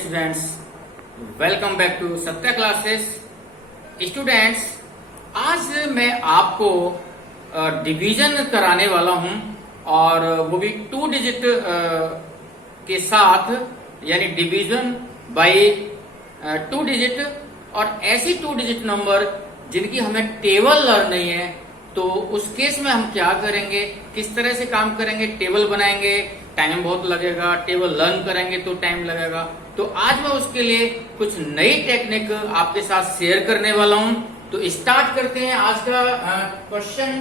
Students, welcome back to Satya classes. Students, आज मैं आपको डिवीजन कराने वाला हूं और वो भी 2 डिजिट के साथ, यानी डिवीजन बाय 2 डिजिट। और ऐसी 2 डिजिट नंबर जिनकी हमें टेबल लर्न नहीं है, तो उस केस में हम क्या करेंगे, किस तरह से काम करेंगे। टेबल बनाएंगे, टाइम बहुत लगेगा, टेबल लर्न करेंगे तो टाइम लगेगा। तो आज मैं उसके लिए कुछ नई टेक्निक आपके साथ शेयर करने वाला हूं। तो स्टार्ट करते हैं आज का question.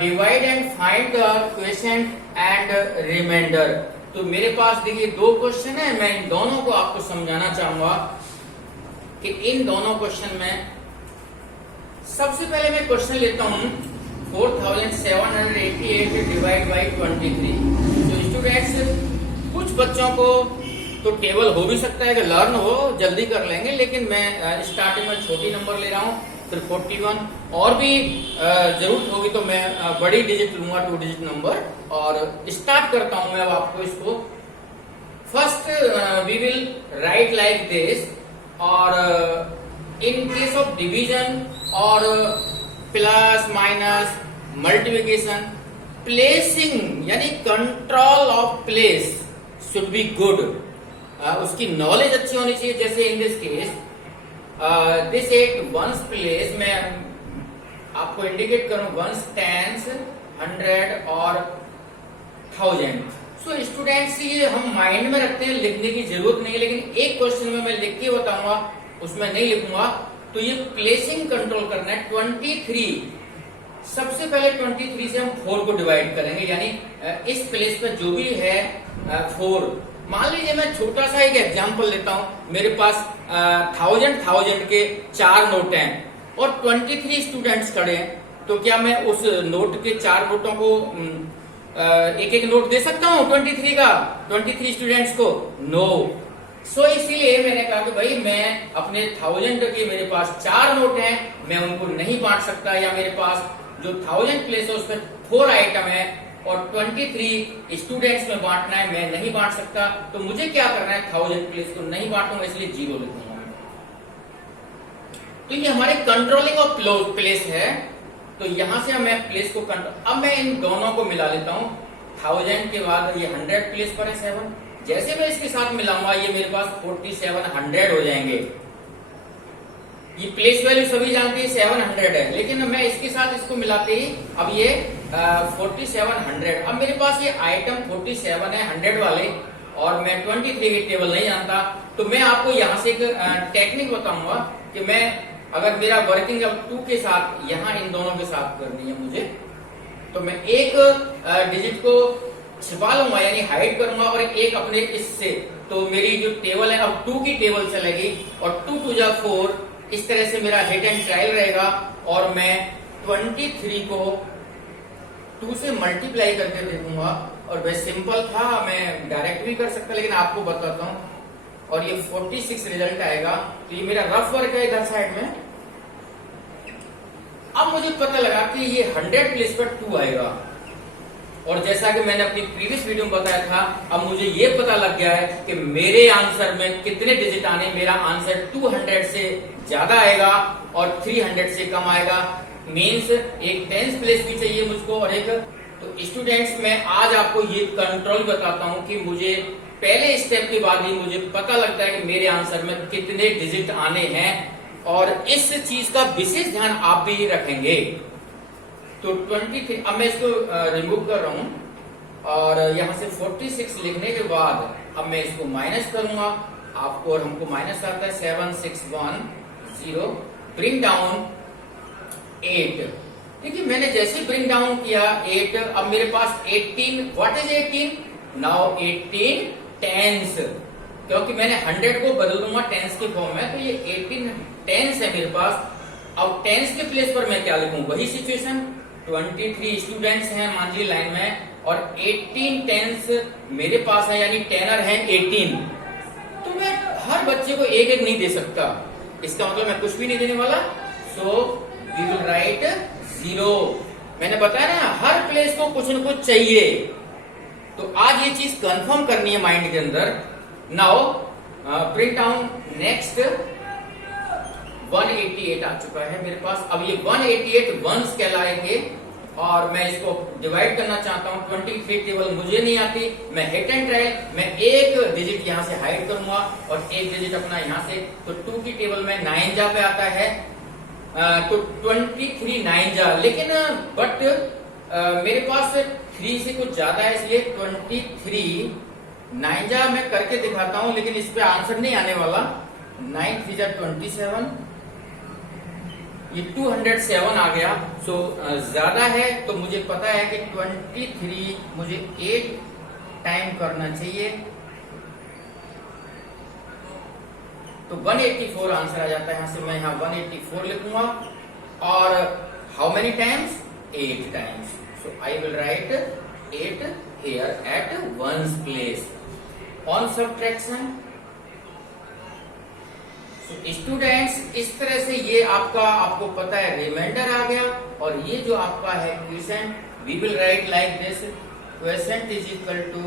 Divide and find the quotient and remainder. तो मेरे पास देखिए 2 क्वेश्चन है, मैं इन दोनों को आपको समझाना चाहूंगा कि इन दोनों क्वेश्चन में सबसे पहले मैं क्वेश्चन लेता हूं 4788 डिवाइड बाई 23। तो स्टूडेंट्स, कुछ बच्चों को तो टेबल हो भी सकता है कि लर्न हो, जल्दी कर लेंगे, लेकिन मैं स्टार्टिंग में छोटी नंबर ले रहा हूं, फिर 41 और भी जरूरत होगी तो मैं बड़ी डिजिट लूंगा, 2 डिजिट नंबर। और स्टार्ट करता हूं मैं अब आपको इसको। First we will write like this. और इन केस ऑफ डिवीजन और प्लस माइनस मल्टीप्लिकेशन, प्लेसिंग यानी control of place should be good. उसकी नॉलेज अच्छी होनी चाहिए। जैसे in this case this at ones place, मैं आपको इंडिकेट करूं वंस, टेंस, 100 और 1000। सो स्टूडेंट्स, ये हम माइंड में रखते हैं, लिखने की जरूरत नहीं है, लेकिन एक क्वेश्चन में मैं लिख के बताऊंगा, उसमें नहीं लिखूंगा। तो ये प्लेसिंग कंट्रोल करना है। 23, सबसे पहले 23 से हम 4 को डिवाइड करेंगे, यानी इस प्लेस पे जो भी है 4। मान लीजिए मैं छोटा सा एक एग्जांपल लेता हूं। मेरे पास 1000 के 4 नोट हैं और 23 स्टूडेंट्स खड़े हैं। तो क्या मैं उस नोट के 4 नोटों को एक एक नोट दे सकता हूं 23 का, 23 स्टूडेंट्स को? नो। सो इसीलिए मैंने कहा कि भाई मैं अपने 1000 के मेरे पास 4 नोट हैं, मैं उनको नहीं बांट सकता, या मेरे पास जो 1000 प्लेस है उस पर 4 आइटम है और 23 स्टूडेंट्स में बांटना है, मैं नहीं बांट सकता। तो मुझे क्या करना है, 1000 प्लेस को नहीं बांटूंगा, इसलिए 0 लिखूंगा। तो ये हमारे कंट्रोलिंग ऑफ प्लेस है। तो यहां से मैं प्लेस को कंट्रोल, अब मैं इन दोनों को मिला लेता हूं। 1000 के बाद ये 100 प्लेस पर है 7, जैसे मैं इसके साथ मिलाऊंगा ये मेरे पास 4700 हो जाएंगे। ये प्लेस वैल्यू सभी जानते हैं 700 है, लेकिन मैं इसके साथ इसको मिलाते ही अब ये 4700। अब मेरे पास ये आइटम 47 है 100 वाले, और मैं 23 की टेबल नहीं जानता। तो मैं आपको यहाँ से एक टेक्निक बताऊंगा कि मैं अगर मेरा वर्किंग अब 2 के साथ, यहाँ इन दोनों के साथ करनी है मुझे, तो मैं एक डिजिट को छिपा लूंगा, यानी हाइड करूंगा, और एक अपने इससे। तो मेरी जो टेबल है अब 2 की टेबल चलेगी, और 2 2 जा 4, इस तरह से मेरा हिट एंड ट्रायल रहेगा। और मैं 23 को 2 से मल्टीप्लाई करके देखूंगा। और वह सिंपल था, मैं डायरेक्ट भी कर सकता, लेकिन आपको बताता हूं। और ये 46 रिजल्ट आएगा। तो ये मेरा रफ वर्क है इधर साइड में। अब मुझे पता लगा कि ये 100 प्लेस पर 2 आएगा, और जैसा कि मैंने अपनी प्रीवियस वीडियो में बताया था, अब मुझे ये पता लग गया है कि मेरे आंसर में कितने डिजिट आने। मेरा आंसर 200 से ज्यादा आएगा और 300 से कम आएगा। मीन्स एक 10th प्लेस भी चाहिए मुझको, और एक। तो स्टूडेंट्स, मैं आज आपको ये कंट्रोल बताता हूं कि मुझे पहले स्टेप के बाद ही मुझे पता लगता है कि मेरे आंसर में कितने डिजिट आने हैं, और इस चीज का विशेष ध्यान आप भी रखेंगे। तो 23, अब मैं इसको रिमूव कर रहा हूं, और यहां से 46 लिखने के बाद अब मैं इसको माइनस करूंगा। आपको और हमको माइनस आता है 7610, ब्रिंग डाउन 8। देखिए, मैंने जैसे ब्रिंग डाउन किया 8, अब मेरे पास 18, व्हाट इज 18 नाउ? 18 टेंस, क्योंकि मैंने 100 को बदल दूंगा टेंस के फॉर्म में, तो ये 18 टेंस है मेरे पास। अब टेंस के प्लेस पर मैं क्या लिखूं? वही सिचुएशन, 23 स्टूडेंट्स हैं मान लीजिए लाइन में, और 18 टेंस मेरे पास है, यानी टेनर है 18। तो मैं हर बच्चे को एक एक नहीं दे सकता, इसका मतलब मैं कुछ भी नहीं देने वाला। So we will write 0। मैंने बताया ना, हर प्लेस को कुछ न कुछ चाहिए। तो आज ये चीज कंफर्म करनी है माइंड के अंदर। नाउ ब्रेक डाउन नेक्स्ट 188 आ चुका है मेरे पास। अब ये 188 वंस कहलाएंगे और मैं इसको डिवाइड करना चाहता हूँ। 23 टेबल मुझे नहीं आती, मैं हिट एंड ट्रायल, मैं एक डिजिट यहाँ से हाइड करूंगा और एक डिजिट अपना यहाँ से, तो 2 की टेबल में 9 जा पे आता है, तो 23 9 जा, लेकिन बट मेरे पास 3 से कुछ ज्यादा है, इसलिए 23 9 जा मैं करके दिखाता हूं, लेकिन इस पे आंसर नहीं आने वाला। 9 3 जा 27, ये 207 आ गया। सो ज्यादा है, तो मुझे पता है कि 23 मुझे 8 टाइम करना चाहिए, तो 184 आंसर आ जाता है। यहां से मैं यहाँ 184 लिखूंगा और how many times, 8 times. So I will write 8 here at ones place on subtraction। Students इस तरह से ये आपको पता है रिमाइंडर आ गया, और ये जो आपका है question, we will write like this, question is equal to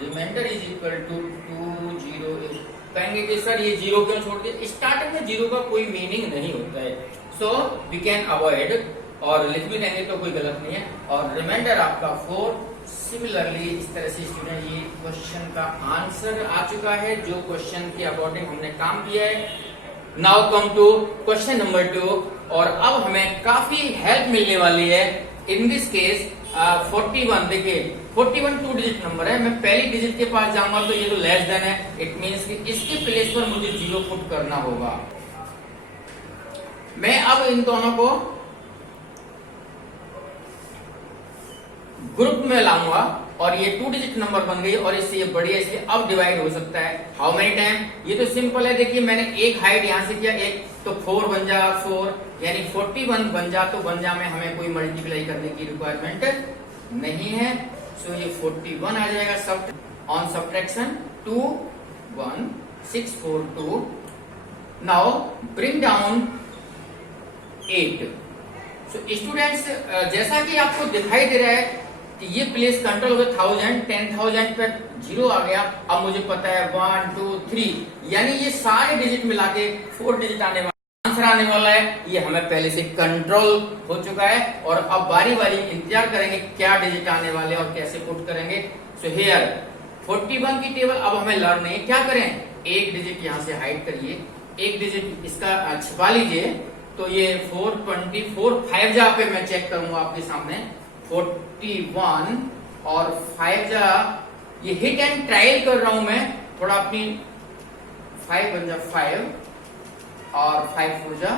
remainder is equal to 208। कहेंगे कि सर ये जीरो क्यों छोड़ दिया, स्टार्टिंग में जीरो का कोई मीनिंग नहीं होता है, सो वी कैन अवॉइड, और लिख भी देंगे तो कोई गलत नहीं है। और रिमाइंडर आपका 4। सिमिलरली इस तरह से स्टूडेंट ये क्वेश्चन का आंसर आ चुका है, जो क्वेश्चन के अकॉर्डिंग हमने काम किया है। Now come to question number 2, और अब हमें काफी हेल्प मिलने वाली है। इन दिस केस 41, देखिए 41 2 डिजिट नंबर है, मैं पहली डिजिट के पास जाऊंगा तो ये तो लेस देन है, इट मीन्स कि इसके प्लेस पर मुझे 0 पुट करना होगा। मैं अब इन दोनों को ग्रुप में लाऊंगा और ये 2 डिजिट नंबर बन गई, और इससे ये बड़ी है, इसलिए अब डिवाइड हो सकता है। हाउ मेनी टाइम, ये तो सिंपल है, देखिए मैंने एक हाइड यहां से किया, एक तो 4 बन जा 4, यानी 41 बन जा, तो बन जा में हमें कोई मल्टीप्लाई करने की रिक्वायरमेंट नहीं है। सो ये 41 आ जाएगा सब on subtraction 2 1 6 4 2। Now bring down 8। So students जैसा कि आपको दिखाई दे रहा है कि ये प्लेस कंट्रोल हो गया 1000 10,000 पे 0 आ गया। अब मुझे पता है 1 2 3, यानी ये सारे डिजिट मिला के 4 डिजिट आने वाला आंसर आने वाला है, ये हमें पहले से कंट्रोल हो चुका है। और अब बारी बारी इंतजार करेंगे क्या डिजिट आने वाले और कैसे पुट करेंगे। सो हियर 41 की टेबल अब हमें लर्न नहीं है, क्या करें, एक डिजिट यहाँ से हाइड करिए, एक डिजिट इसका छिपा लीजिए, तो ये 424 5 जा पे मैं चेक करूंगा आपके सामने 41 और 5 जा, ये हिट एंड ट्रायल कर रहा हूं मैं थोड़ा अपनी, 5 बन जा 5 और 5 4 जा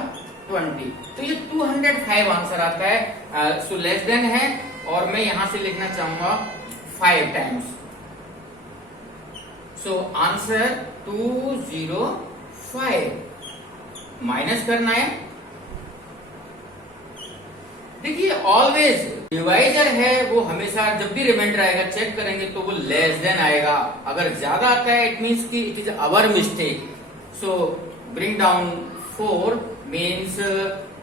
20, तो ये 205 आंसर आता है। सो लेस देन है, और मैं यहां से लिखना चाहूंगा 5 टाइम्स। सो आंसर 205, माइनस करना है। देखिए ऑलवेज डिवाइजर है वो हमेशा जब भी रिमाइंडर आएगा चेक करेंगे तो वो लेस देन आएगा, अगर ज्यादा आता है इट मीन्स कि it is our mistake. So bring down 4 means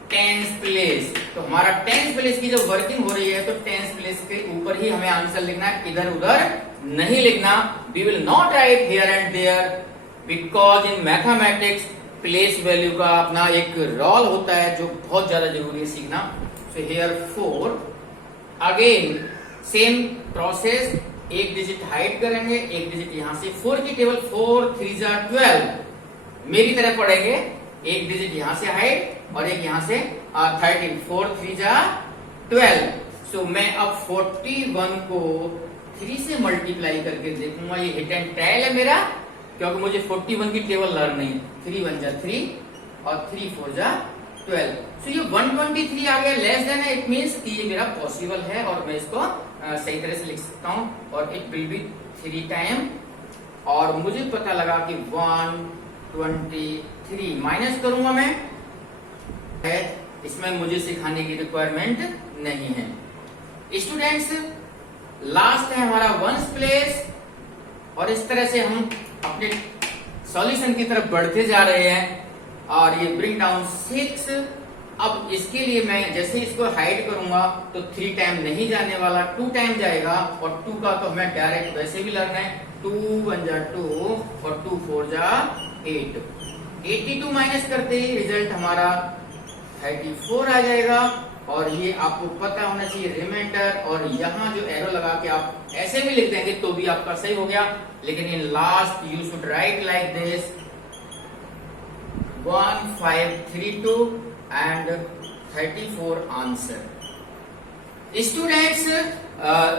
tens place, तो हमारा टेंस प्लेस की जब वर्किंग हो रही है तो टेंस प्लेस के ऊपर ही हमें आंसर लिखना है, इधर उधर नहीं लिखना। We will not write here and there, because in mathematics place value का अपना एक रोल होता है जो बहुत ज्यादा जरूरी है सीखना। So here 4, again same process, एक डिजिट हाइड करेंगे, एक डिजिट यहां से 4 की टेबल 4 3 जा 12 मेरी तरह पढ़ेंगे, एक डिजिट यहां से हाइड और एक यहां से 13 4 3 जा 12। सो मैं अब 41 को 3 से मल्टीप्लाई करके देखूंगा, ये हिट एंड ट्रायल है मेरा, क्योंकि मुझे 41 की टेबल लर्न नहीं। 3 1 जा 3 और 3 4 जा 12। सो ये 123 आ गया, लेस देन है, इट मीन्स कि ये मेरा पॉसिबल है और मैं इसको सही तरह से लिख सकता हूं, और इट विल बी 3 टाइम। और मुझे पता लगा कि 123 माइनस करूंगा मैं, इसमें मुझे सिखाने की रिक्वायरमेंट नहीं है। स्टूडेंट्स लास्ट है हमारा वंस प्लेस, और इस तरह से हम अपने सॉल्यूशन की तरफ बढ़ते जा रहे हैं। और ये ब्रिंग डाउन 6, अब इसके लिए मैं जैसे इसको हाइड करूंगा तो 3 टाइम नहीं जाने वाला, 2 टाइम जाएगा, और 2 का तो हमें डायरेक्ट वैसे भी लर्न है, 2 1 जा 2 और 2 4 जा 8। 82 माइनस करते ही रिजल्ट हमारा 34 आ जाएगा। और ये आपको पता होना चाहिए रिमाइंडर, और यहाँ जो एरो लगा के आप ऐसे भी लिख देंगे तो भी आपका सही हो गया, लेकिन in last you should write like this 1532 and 34 answer. Students,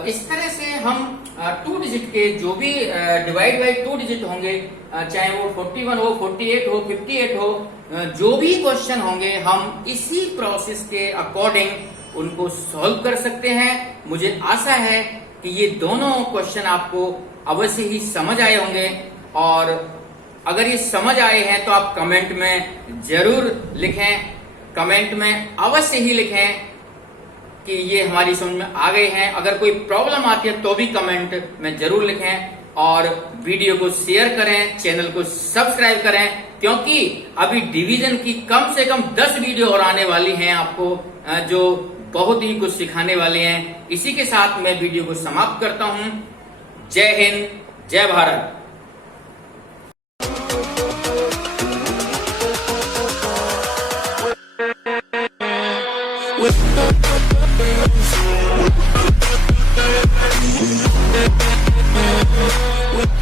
इस तरह से हम 2 डिजिट के जो भी डिवाइड बाई 2 डिजिट होंगे, चाहे वो 41 हो, 48 हो, 58 हो, जो भी क्वेश्चन होंगे हम इसी प्रोसेस के अकॉर्डिंग उनको सॉल्व कर सकते हैं। मुझे आशा है कि ये दोनों क्वेश्चन आपको अवश्य ही समझ आए होंगे, और अगर ये समझ आए हैं तो आप कमेंट में जरूर लिखें, कमेंट में अवश्य ही लिखें कि ये हमारी समझ में आ गए हैं। अगर कोई प्रॉब्लम आती है तो भी कमेंट में जरूर लिखें, और वीडियो को शेयर करें, चैनल को सब्सक्राइब करें, क्योंकि अभी डिवीजन की कम से कम 10 वीडियो और आने वाली हैं आपको, जो बहुत ही कुछ सिखाने वाले हैं। इसी के साथ मैं वीडियो को समाप्त करता हूं। जय हिंद, जय भारत। With